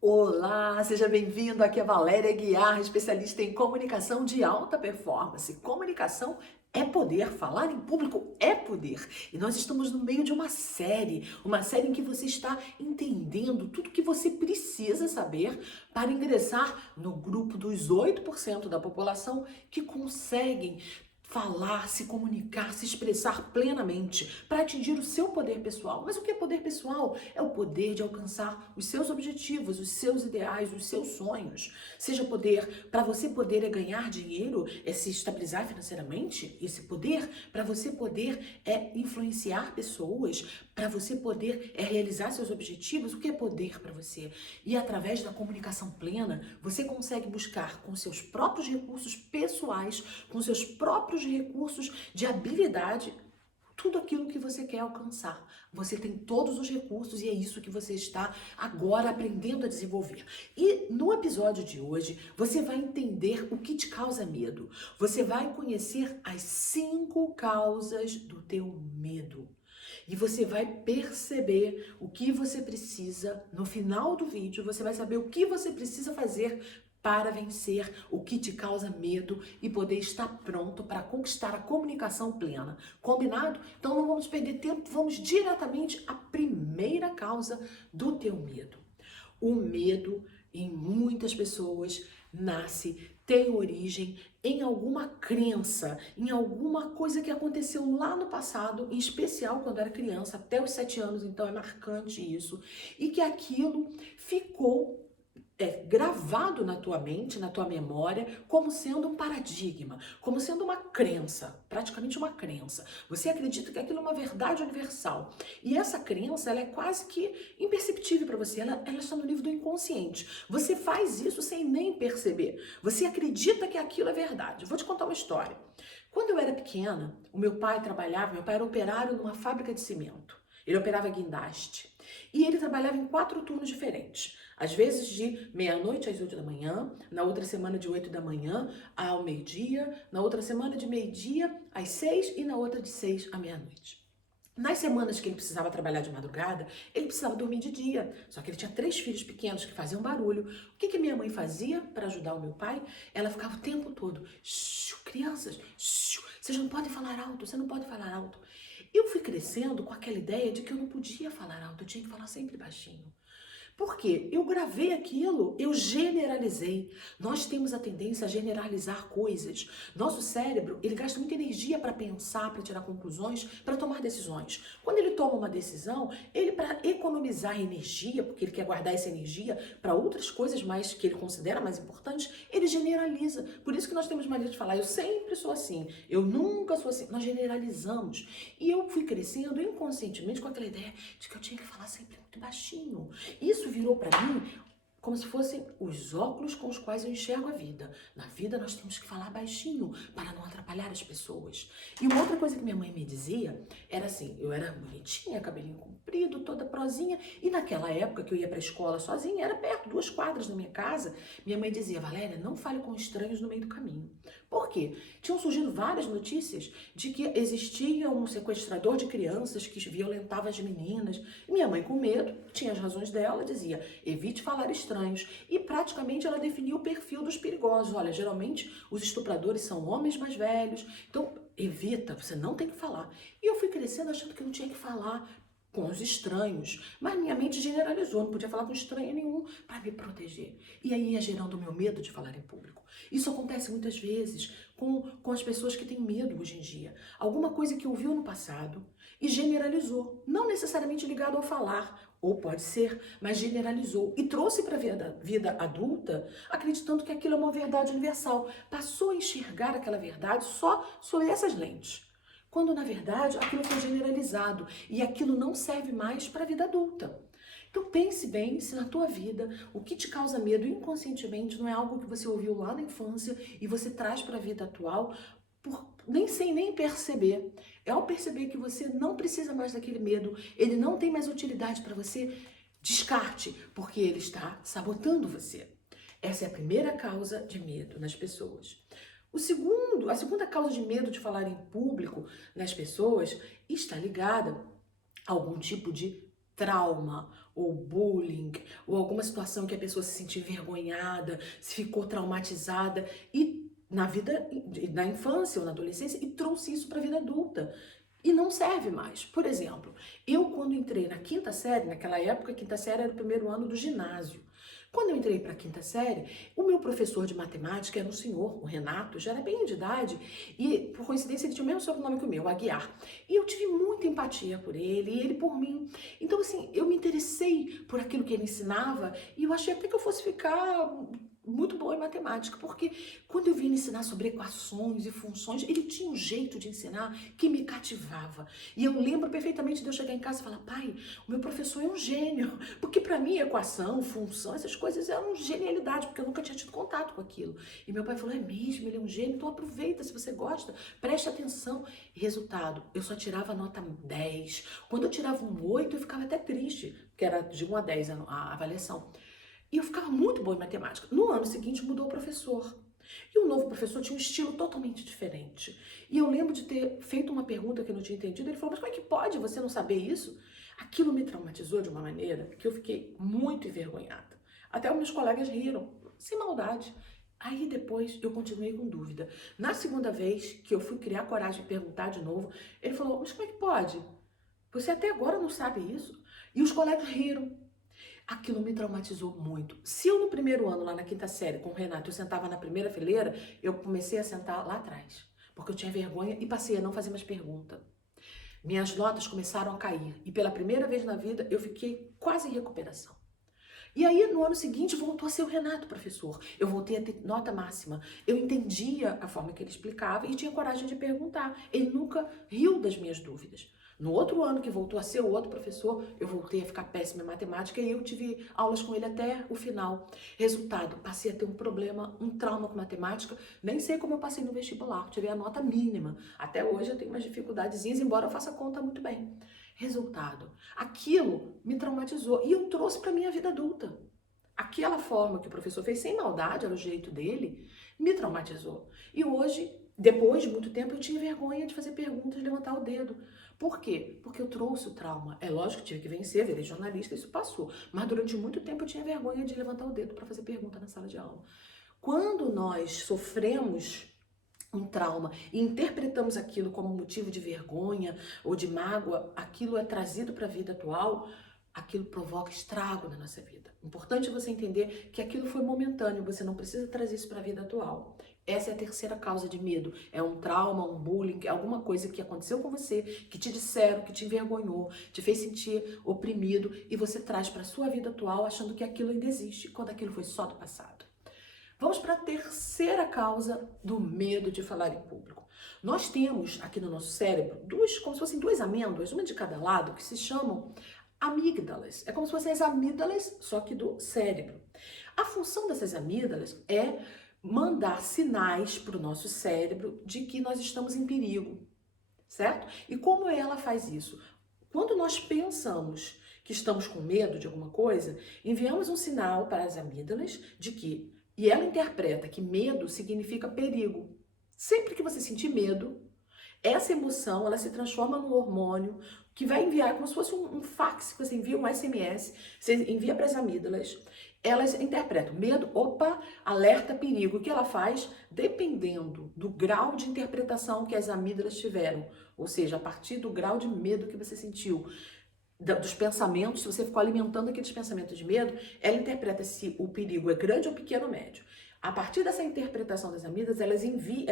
Olá, seja bem-vindo. Aqui é Valéria Guiar, especialista em comunicação de alta performance. Comunicação é poder, falar em público é poder. E nós estamos no meio de uma série em que você está entendendo tudo que você precisa saber para ingressar no grupo dos 8% da população que conseguem falar, se comunicar, se expressar plenamente para atingir o seu poder pessoal. Mas o que é poder pessoal? É o poder de alcançar os seus objetivos, os seus ideais, os seus sonhos. Seja poder, para você poder ganhar dinheiro, é se estabilizar financeiramente, esse poder, para você poder influenciar pessoas, para você poder realizar seus objetivos, o que é poder para você? E através da comunicação plena, você consegue buscar com seus próprios recursos pessoais, com seus próprios recursos de habilidade, tudo aquilo que você quer alcançar. Você tem todos os recursos e é isso que você está agora aprendendo a desenvolver. E no episódio de hoje, você vai entender o que te causa medo. Você vai conhecer as 5 causas do teu medo. E você vai perceber o que você precisa, no final do vídeo, você vai saber o que você precisa fazer para vencer o que te causa medo e poder estar pronto para conquistar a comunicação plena. Combinado? Então não vamos perder tempo, vamos diretamente à primeira causa do teu medo. O medo, em muitas pessoas, nasce, tem origem em alguma crença, em alguma coisa que aconteceu lá no passado, em especial quando era criança, até os 7 anos, então é marcante isso, e que aquilo ficou gravado na tua mente, na tua memória, como sendo um paradigma, como sendo uma crença, praticamente uma crença. Você acredita que aquilo é uma verdade universal. E essa crença, ela é quase que imperceptível para você, ela está no nível do inconsciente. Você faz isso sem nem perceber. Você acredita que aquilo é verdade. Vou te contar uma história. Quando eu era pequena, o meu pai era operário numa fábrica de cimento. Ele operava guindaste. E ele trabalhava em 4 turnos diferentes. Às vezes de meia-noite às 8 da manhã, na outra semana de 8 da manhã ao meio-dia, na outra semana de meio-dia às 6 e na outra de 6 à meia-noite. Nas semanas que ele precisava trabalhar de madrugada, ele precisava dormir de dia. Só que ele tinha 3 filhos pequenos que faziam barulho. O que minha mãe fazia para ajudar o meu pai? Ela ficava o tempo todo: "Shh, crianças, shh, vocês não podem falar alto, você não pode falar alto." Eu fui crescendo com aquela ideia de que eu não podia falar alto, eu tinha que falar sempre baixinho. Por quê? Eu gravei aquilo, eu generalizei. Nós temos a tendência a generalizar coisas. Nosso cérebro, ele gasta muita energia para pensar, para tirar conclusões, para tomar decisões. Quando ele toma uma decisão, ele, para economizar energia, porque ele quer guardar essa energia para outras coisas mais que ele considera mais importantes, ele generaliza. Por isso que nós temos mania de falar: eu sempre sou assim, eu nunca sou assim. Nós generalizamos. E eu fui crescendo inconscientemente com aquela ideia de que eu tinha que falar sempre muito baixinho. Isso virou para mim como se fossem os óculos com os quais eu enxergo a vida. Na vida nós temos que falar baixinho para não atrapalhar as pessoas. E uma outra coisa que minha mãe me dizia era assim: eu era bonitinha, cabelinho comprido, toda prosinha, e naquela época que eu ia para a escola sozinha, era perto, 2 quadras da minha casa, minha mãe dizia: Valéria, não fale com estranhos no meio do caminho. Por quê? Tinham surgido várias notícias de que existia um sequestrador de crianças que violentava as meninas. E minha mãe, com medo, tinha as razões dela, dizia: evite falar estranhos. E praticamente ela definiu o perfil dos perigosos. Olha, geralmente os estupradores são homens mais velhos, então evita, você não tem que falar. E eu fui crescendo achando que eu não tinha que falar com os estranhos, mas minha mente generalizou, não podia falar com estranho nenhum para me proteger. E aí ia gerando o meu medo de falar em público. Isso acontece muitas vezes com as pessoas que têm medo hoje em dia. Alguma coisa que ouviu no passado e generalizou, não necessariamente ligado ao falar, ou pode ser, mas generalizou e trouxe para a vida adulta, acreditando que aquilo é uma verdade universal. Passou a enxergar aquela verdade só sob essas lentes, quando na verdade aquilo foi generalizado e aquilo não serve mais para a vida adulta. Então pense bem se na tua vida o que te causa medo inconscientemente não é algo que você ouviu lá na infância e você traz para a vida atual nem sem nem perceber. É ao perceber que você não precisa mais daquele medo, ele não tem mais utilidade para você, descarte, porque ele está sabotando você. Essa é a primeira causa de medo nas pessoas. A segunda causa de medo de falar em público nas pessoas está ligada a algum tipo de trauma ou bullying, ou alguma situação que a pessoa se sentiu envergonhada, se ficou traumatizada e na vida, na infância ou na adolescência, e trouxe isso para a vida adulta. E não serve mais. Por exemplo, eu quando entrei na quinta série, naquela época a quinta série era o primeiro ano do ginásio. Quando eu entrei para a quinta série, o meu professor de matemática era um senhor, o Renato, já era bem de idade, e por coincidência ele tinha o mesmo sobrenome que o meu, Aguiar. E eu tive muita empatia por ele e ele por mim. Então, assim, eu me interessei por aquilo que ele ensinava e eu achei até que eu fosse ficar muito boa em matemática, porque quando eu vi ele ensinar sobre equações e funções, ele tinha um jeito de ensinar que me cativava. E eu lembro perfeitamente de eu chegar em casa e falar, pai, o meu professor é um gênio, porque para mim equação, função, essas coisas eram genialidade, porque eu nunca tinha tido contato com aquilo. E meu pai falou, é mesmo, ele é um gênio, então aproveita, se você gosta, preste atenção. E resultado, eu só tirava nota 10. Quando eu tirava um 8, eu ficava até triste, porque era de 1 a 10 a avaliação. E eu ficava muito boa em matemática. No ano seguinte mudou o professor. E o novo professor tinha um estilo totalmente diferente. E eu lembro de ter feito uma pergunta que eu não tinha entendido. Ele falou, mas como é que pode você não saber isso? Aquilo me traumatizou de uma maneira que eu fiquei muito envergonhada. Até os meus colegas riram, sem maldade. Aí depois eu continuei com dúvida. Na segunda vez que eu fui criar coragem de perguntar de novo, ele falou, mas como é que pode? Você até agora não sabe isso? E os colegas riram. Aquilo me traumatizou muito. Se eu no primeiro ano, lá na quinta série, com o Renato, eu sentava na primeira fileira, eu comecei a sentar lá atrás, porque eu tinha vergonha e passei a não fazer mais pergunta. Minhas notas começaram a cair e pela primeira vez na vida eu fiquei quase em recuperação. E aí, no ano seguinte, voltou a ser o Renato, professor. Eu voltei a ter nota máxima. Eu entendia a forma que ele explicava e tinha coragem de perguntar. Ele nunca riu das minhas dúvidas. No outro ano, que voltou a ser o outro professor, eu voltei a ficar péssima em matemática e eu tive aulas com ele até o final. Resultado, passei a ter um problema, um trauma com matemática. Nem sei como eu passei no vestibular, tirei a nota mínima. Até hoje eu tenho umas dificuldadezinhas, embora eu faça conta muito bem. Resultado, aquilo me traumatizou e eu trouxe para minha vida adulta. Aquela forma que o professor fez sem maldade, era o jeito dele, me traumatizou. E hoje, depois de muito tempo, eu tinha vergonha de fazer perguntas, de levantar o dedo. Por quê? Porque eu trouxe o trauma. É lógico que tive que vencer, virei jornalista, isso passou. Mas durante muito tempo eu tinha vergonha de levantar o dedo para fazer pergunta na sala de aula. Quando nós sofremos um trauma e interpretamos aquilo como motivo de vergonha ou de mágoa, aquilo é trazido para a vida atual, aquilo provoca estrago na nossa vida. Importante você entender que aquilo foi momentâneo, você não precisa trazer isso para a vida atual. Essa é a terceira causa de medo. É um trauma, um bullying, é alguma coisa que aconteceu com você, que te disseram, que te envergonhou, te fez sentir oprimido e você traz para a sua vida atual achando que aquilo ainda existe, quando aquilo foi só do passado. Vamos para a terceira causa do medo de falar em público. Nós temos aqui no nosso cérebro como se fossem duas amêndoas, uma de cada lado, que se chamam amígdalas. É como se fossem as amígdalas, só que do cérebro. A função dessas amígdalas é mandar sinais para o nosso cérebro de que nós estamos em perigo, certo? E como ela faz isso? Quando nós pensamos que estamos com medo de alguma coisa, enviamos um sinal para as amígdalas de que e ela interpreta que medo significa perigo. Sempre que você sentir medo, essa emoção ela se transforma num hormônio que vai enviar, como se fosse um fax, que você envia um SMS, você envia para as amígdalas, elas interpretam medo, opa, alerta, perigo. O que ela faz? Dependendo do grau de interpretação que as amígdalas tiveram, ou seja, a partir do grau de medo que você sentiu, dos pensamentos, se você ficou alimentando aqueles pensamentos de medo, ela interpreta se o perigo é grande ou pequeno ou médio. A partir dessa interpretação das amígdalas, ela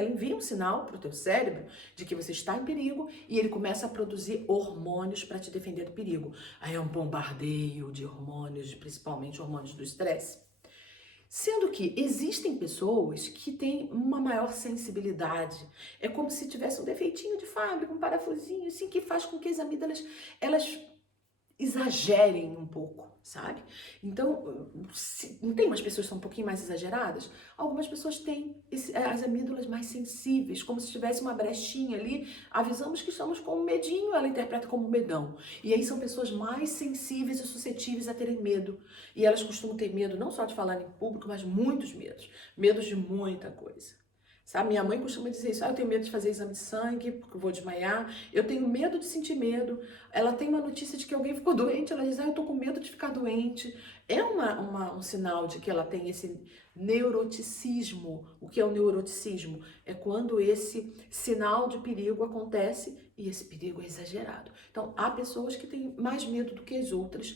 envia um sinal para o teu cérebro de que você está em perigo e ele começa a produzir hormônios para te defender do perigo. Aí é um bombardeio de hormônios, principalmente hormônios do estresse. Sendo que existem pessoas que têm uma maior sensibilidade. É como se tivesse um defeitinho de fábrica, um parafusinho, assim, que faz com que as amígdalas, elas exagerem um pouco, sabe? Então, não tem umas pessoas que são um pouquinho mais exageradas? Algumas pessoas têm as amígdalas mais sensíveis, como se tivesse uma brechinha ali, avisamos que estamos com um medinho, ela interpreta como medão. E aí são pessoas mais sensíveis e suscetíveis a terem medo. E elas costumam ter medo não só de falar em público, mas muitos medos. Medos de muita coisa. Sabe, minha mãe costuma dizer isso, eu tenho medo de fazer exame de sangue, porque eu vou desmaiar, eu tenho medo de sentir medo. Ela tem uma notícia de que alguém ficou doente, ela diz, eu tô com medo de ficar doente. É um sinal de que ela tem esse neuroticismo. O que é o neuroticismo? É quando esse sinal de perigo acontece e esse perigo é exagerado. Então, há pessoas que têm mais medo do que as outras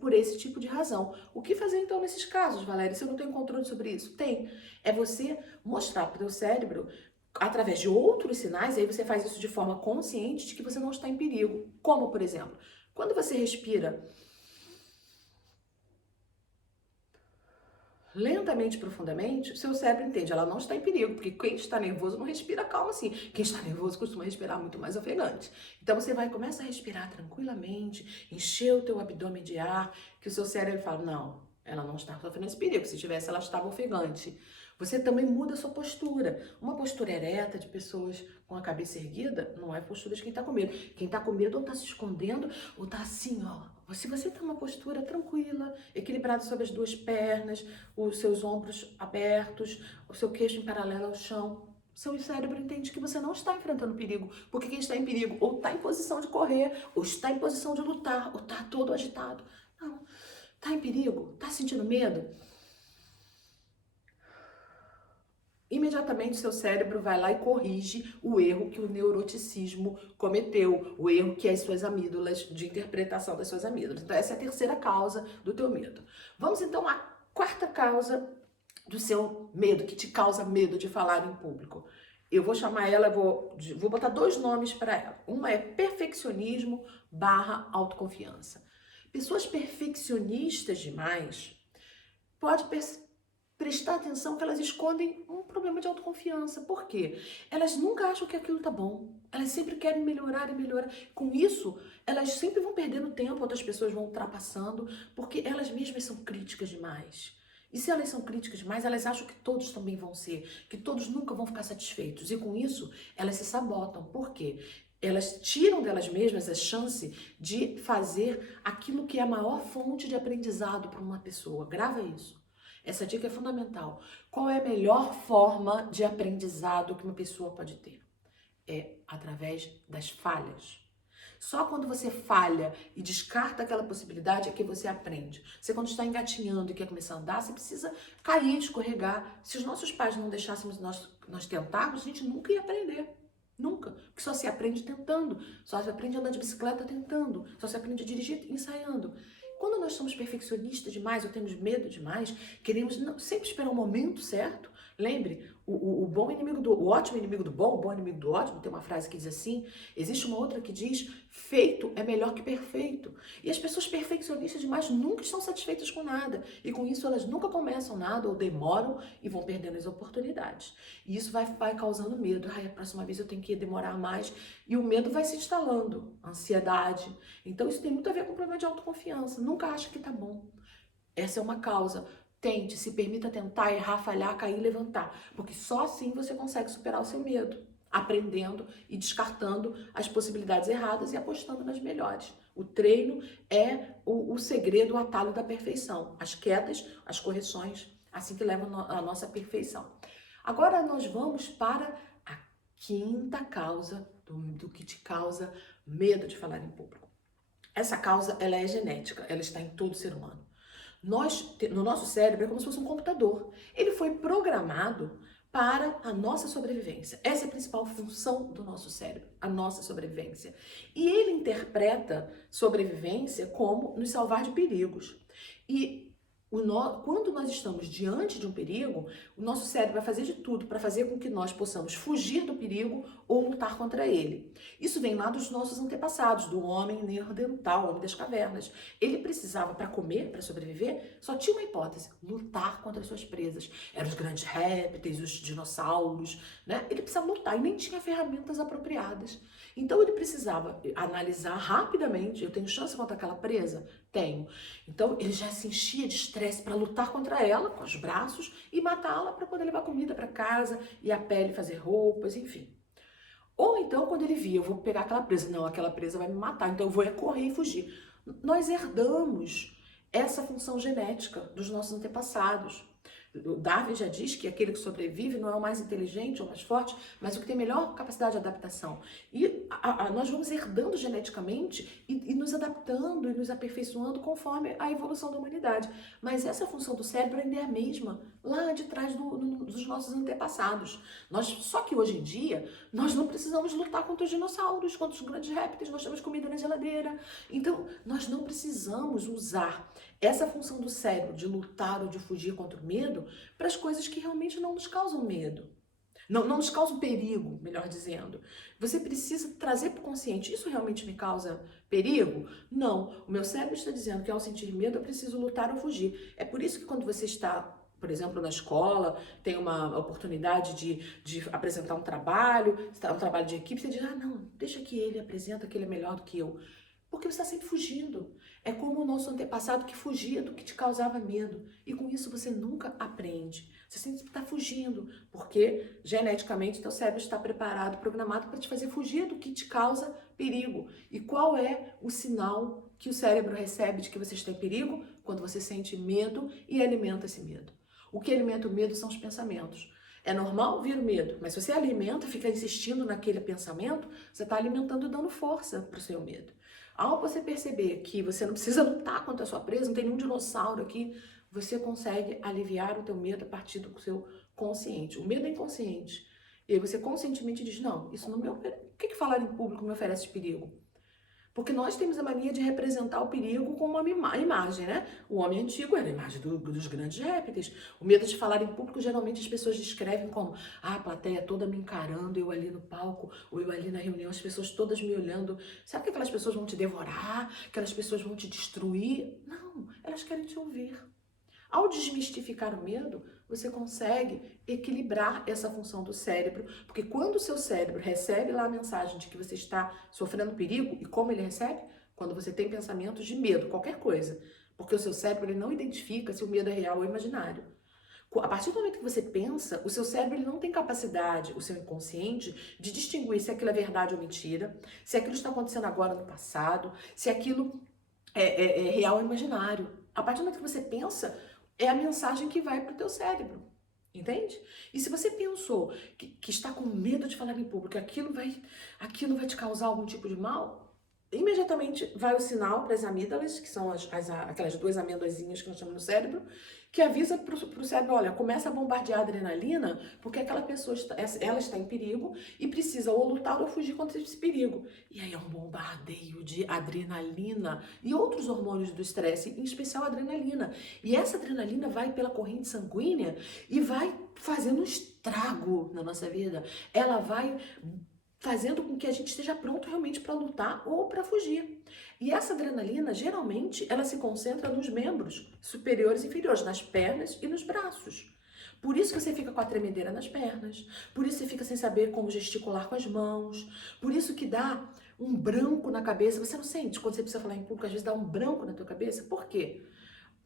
por esse tipo de razão. O que fazer então nesses casos, Valéria? Se eu não tenho controle sobre isso? Tem. É você mostrar para o teu cérebro, através de outros sinais, e aí você faz isso de forma consciente, de que você não está em perigo. Como, por exemplo, quando você respira lentamente, profundamente, o seu cérebro entende, ela não está em perigo, porque quem está nervoso não respira calmo assim. Quem está nervoso costuma respirar muito mais ofegante. Então você vai começa a respirar tranquilamente, encher o teu abdômen de ar, que o seu cérebro fala, não, ela não está sofrendo esse perigo, se tivesse ela estava ofegante. Você também muda a sua postura. Uma postura ereta de pessoas com a cabeça erguida não é postura de quem está com medo. Quem está com medo ou está se escondendo ou está assim, ó. Se você está numa postura tranquila, equilibrada sobre as duas pernas, os seus ombros abertos, o seu queixo em paralelo ao chão, seu cérebro entende que você não está enfrentando perigo, porque quem está em perigo ou está em posição de correr, ou está em posição de lutar, ou está todo agitado. Não, está em perigo, está sentindo medo? Imediatamente seu cérebro vai lá e corrige o erro que o neuroticismo cometeu, o erro que as suas amígdalas, de interpretação das suas amígdalas. Então essa é a terceira causa do teu medo. Vamos então à quarta causa do seu medo, que te causa medo de falar em público. Eu vou chamar ela, vou botar dois nomes para ela. Uma é perfeccionismo barra autoconfiança. Pessoas perfeccionistas demais pode prestar atenção que elas escondem um problema de autoconfiança. Por quê? Elas nunca acham que aquilo tá bom. Elas sempre querem melhorar e melhorar. Com isso, elas sempre vão perdendo tempo, outras pessoas vão ultrapassando, porque elas mesmas são críticas demais. E se elas são críticas demais, elas acham que todos também vão ser, que todos nunca vão ficar satisfeitos. E com isso, elas se sabotam. Por quê? Elas tiram delas mesmas a chance de fazer aquilo que é a maior fonte de aprendizado para uma pessoa. Grava isso. Essa dica é fundamental. Qual é a melhor forma de aprendizado que uma pessoa pode ter? É através das falhas. Só quando você falha e descarta aquela possibilidade é que você aprende. Você quando está engatinhando e quer começar a andar, você precisa cair, escorregar. Se os nossos pais não deixássemos nós tentarmos, a gente nunca ia aprender. Nunca. Porque só se aprende tentando. Só se aprende a andar de bicicleta tentando. Só se aprende a dirigir ensaiando. Quando nós somos perfeccionistas demais ou temos medo demais, queremos sempre esperar o momento certo. Lembre, o bom inimigo o ótimo inimigo do bom, o bom inimigo do ótimo, tem uma frase que diz assim, existe uma outra que diz, feito é melhor que perfeito. E as pessoas perfeccionistas demais nunca estão satisfeitas com nada. E com isso elas nunca começam nada ou demoram e vão perdendo as oportunidades. E isso vai causando medo. Ai, a próxima vez eu tenho que demorar mais. E o medo vai se instalando, ansiedade. Então isso tem muito a ver com o problema de autoconfiança. Nunca acha que tá bom. Essa é uma causa. Tente, se permita tentar, errar, falhar, cair e levantar. Porque só assim você consegue superar o seu medo. Aprendendo e descartando as possibilidades erradas e apostando nas melhores. O treino é o segredo, o atalho da perfeição. As quedas, as correções, assim que levam a nossa perfeição. Agora nós vamos para a quinta causa do que te causa medo de falar em público. Essa causa, ela é genética, ela está em todo ser humano. No nosso cérebro, é como se fosse um computador. Ele foi programado para a nossa sobrevivência. Essa é a principal função do nosso cérebro, a nossa sobrevivência. E ele interpreta sobrevivência como nos salvar de perigos. E quando nós estamos diante de um perigo, o nosso cérebro vai fazer de tudo para fazer com que nós possamos fugir do perigo ou lutar contra ele. Isso vem lá dos nossos antepassados, do homem neandertal, o homem das cavernas. Ele precisava, para comer, para sobreviver, só tinha uma hipótese, lutar contra as suas presas. Eram os grandes répteis, os dinossauros, né? Ele precisava lutar e nem tinha ferramentas apropriadas. Então ele precisava analisar rapidamente, eu tenho chance contra aquela presa? Tenho. Então ele já se enchia de estresse para lutar contra ela, com os braços, e matá-la para poder levar comida para casa, e a pele fazer roupas, enfim. Ou então, quando ele via, eu vou pegar aquela presa. Não, aquela presa vai me matar, então eu vou correr e fugir. Nós herdamos essa função genética dos nossos antepassados. O Darwin já diz que aquele que sobrevive não é o mais inteligente ou mais forte, mas o que tem melhor capacidade de adaptação. E nós vamos herdando geneticamente e nos adaptando e nos aperfeiçoando conforme a evolução da humanidade. Mas essa função do cérebro ainda é a mesma lá de trás dos nossos antepassados. Só que hoje em dia, nós não precisamos lutar contra os dinossauros, contra os grandes répteis, nós temos comida na geladeira. Então, nós não precisamos usar essa função do cérebro de lutar ou de fugir contra o medo para as coisas que realmente não nos causam medo. Não nos causam perigo, melhor dizendo. Você precisa trazer para o consciente, isso realmente me causa perigo? Não. O meu cérebro está dizendo que ao sentir medo eu preciso lutar ou fugir. É por isso que quando você está, por exemplo, na escola, tem uma oportunidade de apresentar um trabalho de equipe, você diz, não, deixa que ele apresenta, que ele é melhor do que eu. Porque você está sempre fugindo. É como o nosso antepassado que fugia do que te causava medo. E com isso você nunca aprende. Você sempre está fugindo, porque geneticamente teu cérebro está preparado, programado para te fazer fugir do que te causa perigo. E qual é o sinal que o cérebro recebe de que você está em perigo? Quando você sente medo e alimenta esse medo. O que alimenta o medo são os pensamentos. É normal vir o medo, mas se você alimenta, fica insistindo naquele pensamento, você está alimentando e dando força para o seu medo. Ao você perceber que você não precisa lutar contra a sua presa, não tem nenhum dinossauro aqui, você consegue aliviar o teu medo a partir do seu consciente. O medo é inconsciente. E aí você conscientemente diz, não, isso não me oferece. Por que falar em público me oferece perigo? Porque nós temos a mania de representar o perigo com uma imagem, né? O homem antigo era a imagem dos grandes répteis. O medo de falar em público, geralmente as pessoas descrevem como a plateia toda me encarando, eu ali no palco, ou eu ali na reunião, as pessoas todas me olhando. Será que aquelas pessoas vão te devorar? Aquelas pessoas vão te destruir? Não, elas querem te ouvir. Ao desmistificar o medo, você consegue equilibrar essa função do cérebro, porque quando o seu cérebro recebe lá a mensagem de que você está sofrendo perigo, e como ele recebe? Quando você tem pensamentos de medo, qualquer coisa, porque o seu cérebro ele não identifica se o medo é real ou imaginário. A partir do momento que você pensa, o seu cérebro ele não tem capacidade, o seu inconsciente, de distinguir se aquilo é verdade ou mentira, se aquilo está acontecendo agora no passado, se aquilo é real ou imaginário. A partir do momento que você pensa, é a mensagem que vai para o teu cérebro, entende? E se você pensou que está com medo de falar em público, que aquilo vai te causar algum tipo de mal, imediatamente vai o sinal para as amígdalas, que são aquelas duas amêndoazinhas que nós chamamos no cérebro, que avisa para o cérebro, olha, começa a bombardear a adrenalina, porque aquela pessoa ela está em perigo e precisa ou lutar ou fugir contra esse perigo. E aí é um bombardeio de adrenalina e outros hormônios do estresse, em especial a adrenalina. E essa adrenalina vai pela corrente sanguínea e vai fazendo um estrago na nossa vida. Ela vai fazendo com que a gente esteja pronto realmente para lutar ou para fugir. E essa adrenalina, geralmente, ela se concentra nos membros superiores e inferiores, nas pernas e nos braços. Por isso que você fica com a tremedeira nas pernas, por isso você fica sem saber como gesticular com as mãos, por isso que dá um branco na cabeça. Você não sente quando você precisa falar em público, às vezes dá um branco na tua cabeça? Por quê?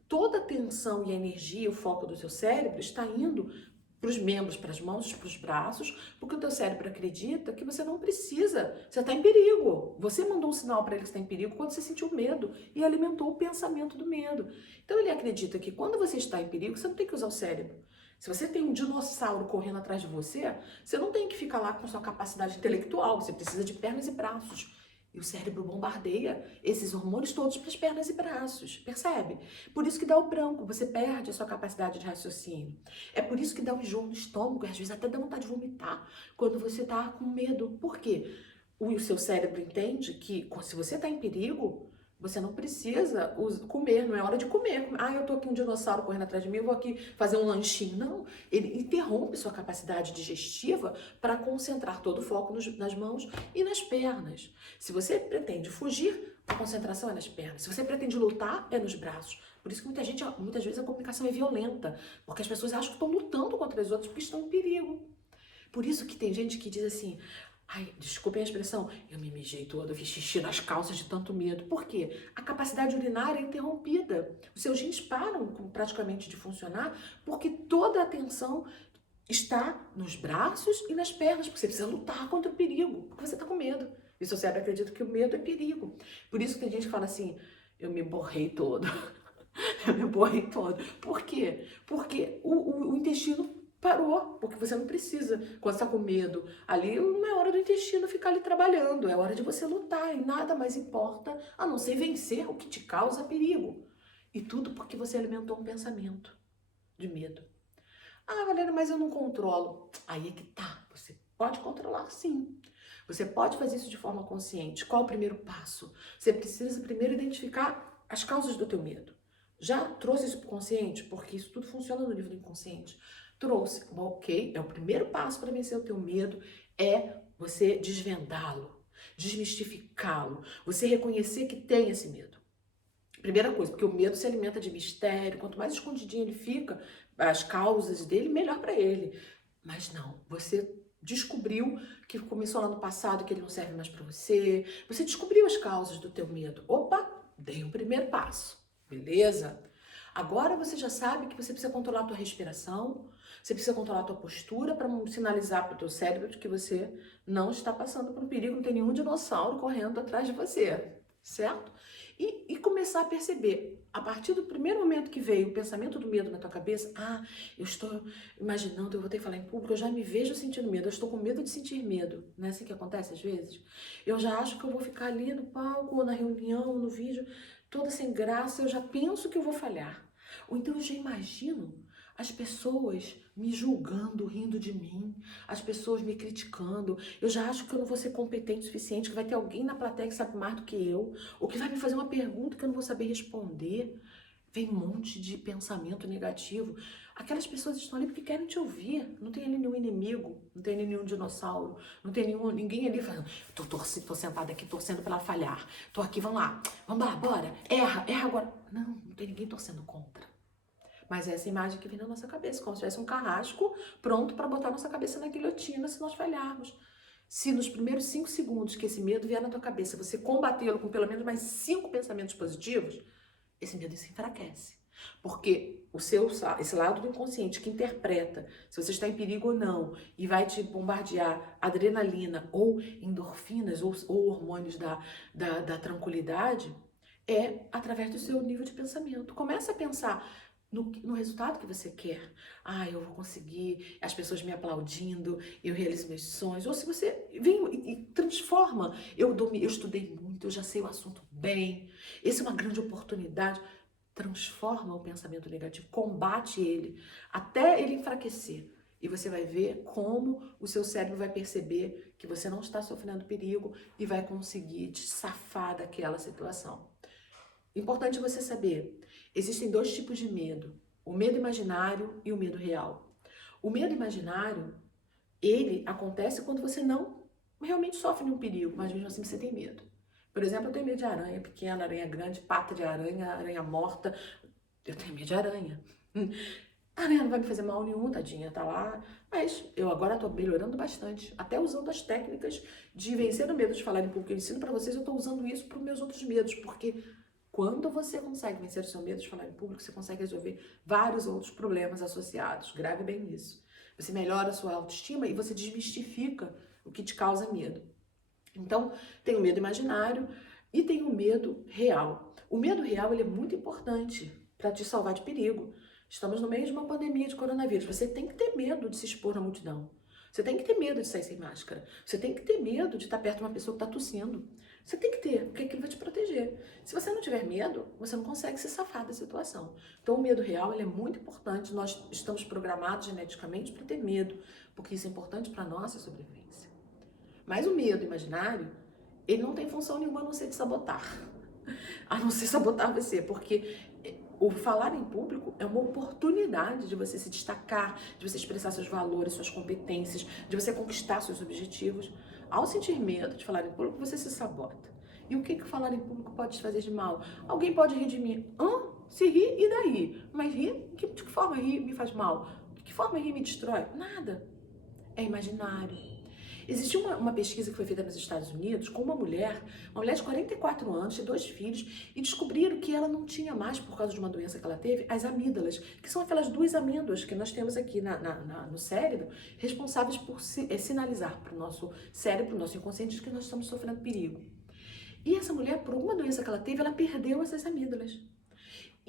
Toda a tensão e a energia, o foco do seu cérebro está indo para os membros, para as mãos, para os braços, porque o teu cérebro acredita que você não precisa, você está em perigo. Você mandou um sinal para ele que está em perigo quando você sentiu medo e alimentou o pensamento do medo. Então ele acredita que quando você está em perigo, você não tem que usar o cérebro. Se você tem um dinossauro correndo atrás de você, você não tem que ficar lá com sua capacidade intelectual, você precisa de pernas e braços. E o cérebro bombardeia esses hormônios todos para as pernas e braços, percebe? Por isso que dá o branco, você perde a sua capacidade de raciocínio. É por isso que dá um enjoo no estômago, às vezes até dá vontade de vomitar quando você está com medo. Por quê? O seu cérebro entende que se você está em perigo, você não precisa comer, não é hora de comer. Eu tô aqui um dinossauro correndo atrás de mim, eu vou aqui fazer um lanchinho. Não, ele interrompe sua capacidade digestiva para concentrar todo o foco nas mãos e nas pernas. Se você pretende fugir, a concentração é nas pernas. Se você pretende lutar, é nos braços. Por isso que muitas vezes a comunicação é violenta, porque as pessoas acham que estão lutando contra as outras porque estão em perigo. Por isso que tem gente que diz assim, desculpem a expressão, eu me mijei toda, eu fiz xixi nas calças de tanto medo. Por quê? A capacidade urinária é interrompida. Os seus rins param praticamente de funcionar porque toda a atenção está nos braços e nas pernas, porque você precisa lutar contra o perigo, porque você está com medo. E o seu cérebro acredita que o medo é perigo. Por isso que tem gente que fala assim, eu me borrei todo. Eu me borrei todo. Por quê? Porque o intestino parou, porque você não precisa, quando você está com medo, ali não é hora do intestino ficar ali trabalhando, é hora de você lutar e nada mais importa a não ser vencer o que te causa perigo. E tudo porque você alimentou um pensamento de medo. Ah, Valéria, mas eu não controlo. Aí é que tá, você pode controlar sim. Você pode fazer isso de forma consciente. Qual o primeiro passo? Você precisa primeiro identificar as causas do teu medo. Já trouxe isso para o consciente? Porque isso tudo funciona no nível do inconsciente. Trouxe. Ok, é o primeiro passo para vencer o teu medo, é você desvendá-lo, desmistificá-lo, você reconhecer que tem esse medo. Primeira coisa, porque o medo se alimenta de mistério, quanto mais escondidinho ele fica, as causas dele, melhor para ele. Mas não, você descobriu que começou lá no passado, que ele não serve mais para você. Você descobriu as causas do teu medo. Opa, dei o primeiro passo. Beleza? Agora você já sabe que você precisa controlar a tua respiração, você precisa controlar a tua postura para sinalizar para o teu cérebro de que você não está passando por um perigo, não tem nenhum dinossauro correndo atrás de você, certo? E começar a perceber, a partir do primeiro momento que veio o pensamento do medo na tua cabeça, eu estou imaginando, eu vou ter que falar em público, eu já me vejo sentindo medo, eu estou com medo de sentir medo, não é assim que acontece às vezes? Eu já acho que eu vou ficar ali no palco, ou na reunião, ou no vídeo, toda sem graça, eu já penso que eu vou falhar. Ou então eu já imagino as pessoas me julgando, rindo de mim, as pessoas me criticando, eu já acho que eu não vou ser competente o suficiente, que vai ter alguém na plateia que sabe mais do que eu, ou que vai me fazer uma pergunta que eu não vou saber responder. Vem um monte de pensamento negativo. Aquelas pessoas estão ali porque querem te ouvir. Não tem ali nenhum inimigo, não tem ali nenhum dinossauro, não tem ninguém ali falando, tô sentada aqui torcendo pra ela falhar. Tô aqui, vamos lá, bora, erra agora. Não tem ninguém torcendo contra. Mas é essa imagem que vem na nossa cabeça, como se tivesse um carrasco pronto para botar nossa cabeça na guilhotina se nós falharmos. Se nos primeiros 5 segundos que esse medo vier na tua cabeça, você combatê-lo com pelo menos mais 5 pensamentos positivos, esse medo se enfraquece. Porque esse lado do inconsciente que interpreta se você está em perigo ou não e vai te bombardear adrenalina ou endorfinas ou hormônios da tranquilidade, é através do seu nível de pensamento. Começa a pensar no resultado que você quer. Eu vou conseguir, as pessoas me aplaudindo, eu realizo meus sonhos. Ou se você vem e transforma, eu estudei muito, eu já sei o assunto bem, essa é uma grande oportunidade. Transforma o pensamento negativo, combate ele, até ele enfraquecer. E você vai ver como o seu cérebro vai perceber que você não está sofrendo perigo e vai conseguir te safar daquela situação. Importante você saber, existem 2 tipos de medo, o medo imaginário e o medo real. O medo imaginário, ele acontece quando você não realmente sofre nenhum perigo, mas mesmo assim você tem medo. Por exemplo, eu tenho medo de aranha pequena, aranha grande, pata de aranha, aranha morta. Eu tenho medo de aranha. A aranha não vai me fazer mal nenhum, tadinha, tá lá. Mas eu agora tô melhorando bastante, até usando as técnicas de vencer o medo de falar em público. Eu ensino pra vocês, eu tô usando isso pros meus outros medos, porque quando você consegue vencer o seu medo de falar em público, você consegue resolver vários outros problemas associados. Grave bem isso. Você melhora a sua autoestima e você desmistifica o que te causa medo. Então, tem o medo imaginário e tem o medo real. O medo real ele é muito importante para te salvar de perigo. Estamos no meio de uma pandemia de coronavírus. Você tem que ter medo de se expor na multidão. Você tem que ter medo de sair sem máscara. Você tem que ter medo de estar perto de uma pessoa que está tossindo. Você tem que ter, porque aquilo vai te proteger. Se você não tiver medo, você não consegue se safar da situação. Então, o medo real ele é muito importante. Nós estamos programados geneticamente para ter medo, porque isso é importante para a nossa sobrevivência. Mas o medo imaginário, ele não tem função nenhuma a não ser de sabotar. A não ser sabotar você, porque o falar em público é uma oportunidade de você se destacar, de você expressar seus valores, suas competências, de você conquistar seus objetivos. Ao sentir medo de falar em público, você se sabota. E o que falar em público pode te fazer de mal? Alguém pode rir de mim. Se rir, e daí? Mas rir, de que forma rir me faz mal? De que forma rir me destrói? Nada. É imaginário. Existiu uma pesquisa que foi feita nos Estados Unidos com uma mulher de 44 anos, tinha 2 filhos, e descobriram que ela não tinha mais, por causa de uma doença que ela teve, as amígdalas, que são aquelas 2 amêndoas que nós temos aqui no cérebro, responsáveis por sinalizar para o nosso cérebro, nosso inconsciente, de que nós estamos sofrendo perigo. E essa mulher, por alguma doença que ela teve, ela perdeu essas amígdalas.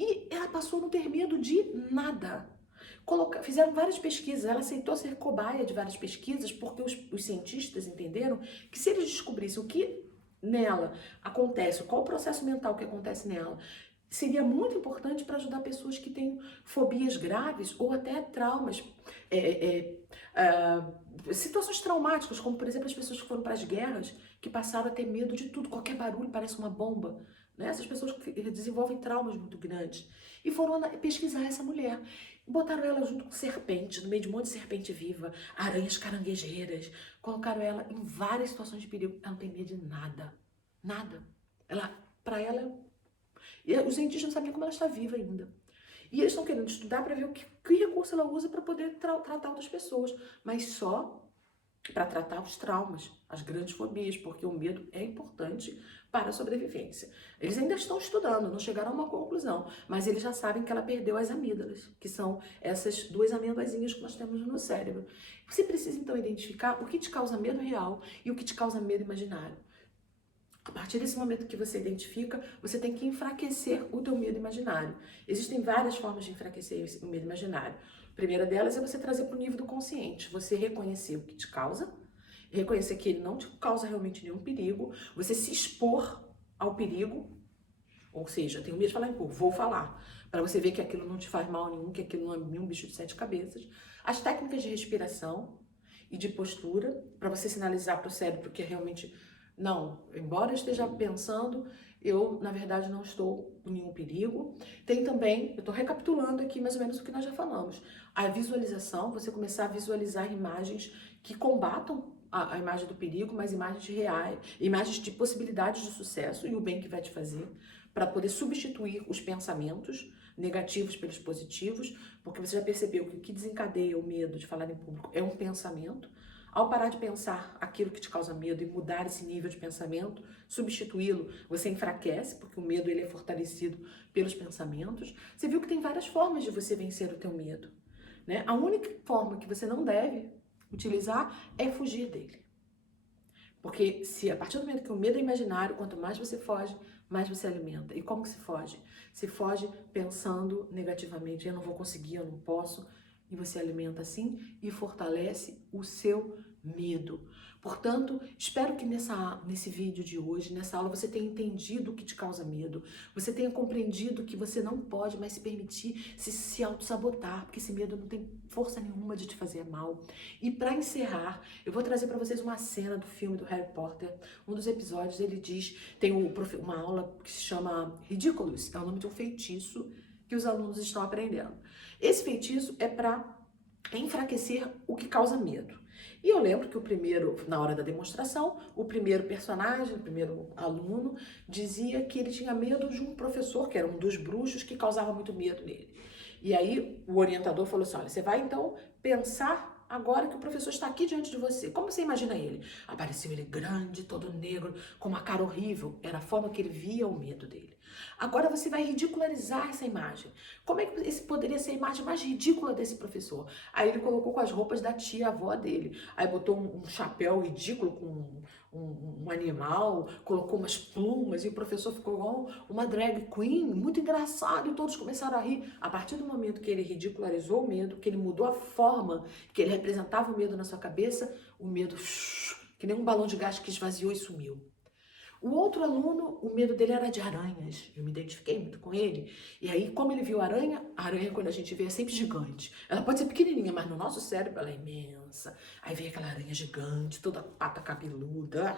E ela passou a não ter medo de nada. Fizeram várias pesquisas, ela aceitou ser cobaia de várias pesquisas porque os cientistas entenderam que se eles descobrissem o que nela acontece, qual o processo mental que acontece nela, seria muito importante para ajudar pessoas que têm fobias graves ou até traumas, situações traumáticas, como por exemplo as pessoas que foram para as guerras, que passaram a ter medo de tudo, qualquer barulho parece uma bomba. Né? Essas pessoas que desenvolvem traumas muito grandes. E foram pesquisar essa mulher. Botaram ela junto com serpentes, no meio de um monte de serpente viva, aranhas caranguejeiras. Colocaram ela em várias situações de perigo. Ela não tem medo de nada. Nada. Para ela, e os cientistas não sabem nem como ela está viva ainda. E eles estão querendo estudar para ver que recurso ela usa para poder tratar outras pessoas. Mas só para tratar os traumas, as grandes fobias, porque o medo é importante para a sobrevivência. Eles ainda estão estudando, não chegaram a uma conclusão, mas eles já sabem que ela perdeu as amígdalas, que são essas duas amêndoazinhas que nós temos no cérebro. Você precisa então identificar o que te causa medo real e o que te causa medo imaginário. A partir desse momento que você identifica, você tem que enfraquecer o teu medo imaginário. Existem várias formas de enfraquecer o medo imaginário. A primeira delas é você trazer para o nível do consciente, você reconhecer o que te causa, reconhecer que ele não te causa realmente nenhum perigo, você se expor ao perigo, ou seja, tenho medo de falar em público, vou falar, para você ver que aquilo não te faz mal nenhum, que aquilo não é nenhum bicho de 7 cabeças. As técnicas de respiração e de postura, para você sinalizar para o cérebro que é realmente, não, embora eu esteja pensando, eu, na verdade, não estou em nenhum perigo. Tem também, eu estou recapitulando aqui mais ou menos o que nós já falamos, a visualização, você começar a visualizar imagens que combatam a imagem do perigo, mas imagens reais, imagens de possibilidades de sucesso e o bem que vai te fazer, para poder substituir os pensamentos negativos pelos positivos, porque você já percebeu que o que desencadeia o medo de falar em público é um pensamento. Ao parar de pensar aquilo que te causa medo e mudar esse nível de pensamento, substituí-lo, você enfraquece, porque o medo ele é fortalecido pelos pensamentos. Você viu que tem várias formas de você vencer o teu medo, né? A única forma que você não deve utilizar é fugir dele. Porque se a partir do momento que o medo é imaginário, quanto mais você foge, mais você alimenta. E como que se foge? Se foge pensando negativamente, eu não vou conseguir, eu não posso. E você alimenta assim e fortalece o seu medo. Portanto, espero que nesse vídeo de hoje, nessa aula, você tenha entendido o que te causa medo. Você tenha compreendido que você não pode mais se permitir se auto-sabotar, porque esse medo não tem força nenhuma de te fazer mal. E para encerrar, eu vou trazer para vocês uma cena do filme do Harry Potter. Um dos episódios, ele diz, tem uma aula que se chama Ridiculous, é o nome de um feitiço que os alunos estão aprendendo. Esse feitiço é para enfraquecer o que causa medo. E eu lembro que na hora da demonstração, o primeiro personagem, o primeiro aluno, dizia que ele tinha medo de um professor, que era um dos bruxos, que causava muito medo nele. E aí o orientador falou assim, olha, você vai então pensar agora que o professor está aqui diante de você. Como você imagina ele? Apareceu ele grande, todo negro, com uma cara horrível. Era a forma que ele via o medo dele. Agora você vai ridicularizar essa imagem. Como é que esse poderia ser a imagem mais ridícula desse professor? Aí ele colocou com as roupas da tia-avó dele. Aí botou um chapéu ridículo com um animal, colocou umas plumas e o professor ficou igual uma drag queen, muito engraçado, e todos começaram a rir. A partir do momento que ele ridicularizou o medo, que ele mudou a forma que ele representava o medo na sua cabeça, o medo, que nem um balão de gás que esvaziou e sumiu. O outro aluno, o medo dele era de aranhas. Eu me identifiquei muito com ele. E aí, como ele viu a aranha, quando a gente vê, é sempre gigante. Ela pode ser pequenininha, mas no nosso cérebro ela é imensa. Aí vem aquela aranha gigante, toda pata cabeluda,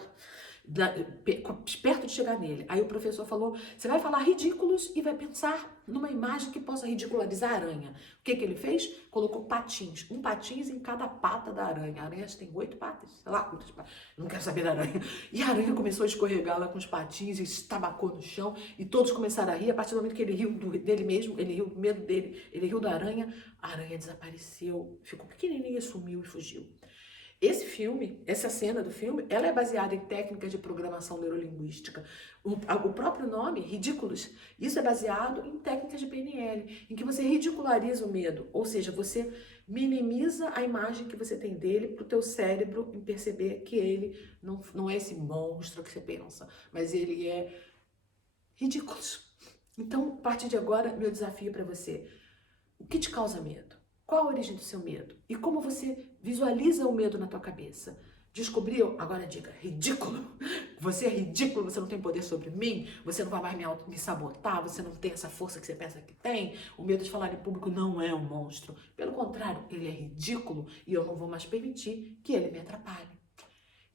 perto de chegar nele. Aí o professor falou, você vai falar ridículos e vai pensar numa imagem que possa ridicularizar a aranha. O que ele fez? Colocou patins, um patins em cada pata da aranha. A aranha tem 8 patas, sei lá quantas patas, não quero saber da aranha. E a aranha começou a escorregar lá com os patins e estabacou no chão e todos começaram a rir. A partir do momento que ele riu dele mesmo, ele riu do medo dele, ele riu da aranha, a aranha desapareceu, ficou pequenininha, sumiu e fugiu. Esse filme, essa cena do filme, ela é baseada em técnicas de programação neurolinguística. O próprio nome, Ridículos, isso é baseado em técnicas de PNL, em que você ridiculariza o medo, ou seja, você minimiza a imagem que você tem dele para o teu cérebro em perceber que ele não é esse monstro que você pensa, mas ele é ridículo. Então, a partir de agora, meu desafio para você: o que te causa medo? Qual a origem do seu medo? E como você visualiza o medo na tua cabeça? Descobriu? Agora diga: ridículo! Você é ridículo, você não tem poder sobre mim, você não vai mais me sabotar, você não tem essa força que você pensa que tem. O medo de falar em público não é um monstro. Pelo contrário, ele é ridículo e eu não vou mais permitir que ele me atrapalhe.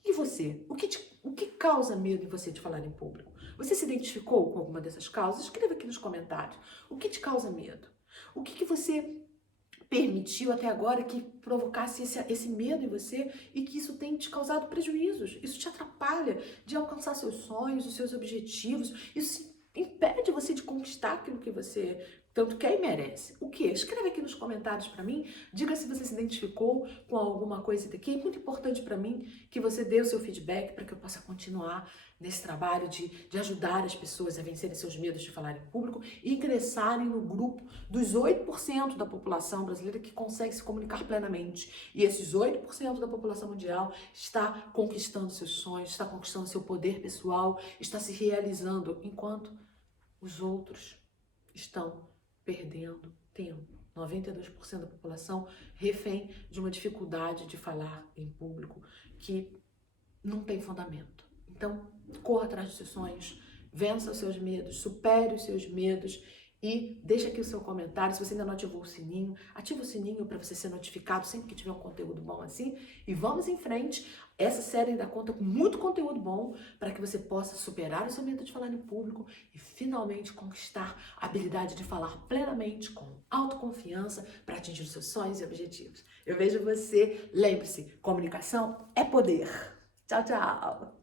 E você? O que causa medo em você de falar em público? Você se identificou com alguma dessas causas? Escreva aqui nos comentários. O que te causa medo? O que você permitiu até agora que provocasse esse medo em você e que isso tem te causado prejuízos? Isso te atrapalha de alcançar seus sonhos, os seus objetivos. Isso impede você de conquistar aquilo que você tanto quer e merece. O que? Escreve aqui nos comentários para mim. Diga se você se identificou com alguma coisa daqui. É muito importante para mim que você dê o seu feedback para que eu possa continuar nesse trabalho de ajudar as pessoas a vencerem seus medos de falar em público e ingressarem no grupo dos 8% da população brasileira que consegue se comunicar plenamente. E esses 8% da população mundial está conquistando seus sonhos, está conquistando seu poder pessoal, está se realizando, enquanto os outros estão perdendo tempo. 92% da população refém de uma dificuldade de falar em público que não tem fundamento. Então, corra atrás dos seus sonhos, vença os seus medos, supere os seus medos e deixa aqui o seu comentário. Se você ainda não ativou o sininho, ativa o sininho para você ser notificado sempre que tiver um conteúdo bom assim. E vamos em frente. Essa série ainda conta com muito conteúdo bom para que você possa superar o seu medo de falar em público e finalmente conquistar a habilidade de falar plenamente com autoconfiança para atingir os seus sonhos e objetivos. Eu vejo você. Lembre-se, comunicação é poder. Tchau, tchau!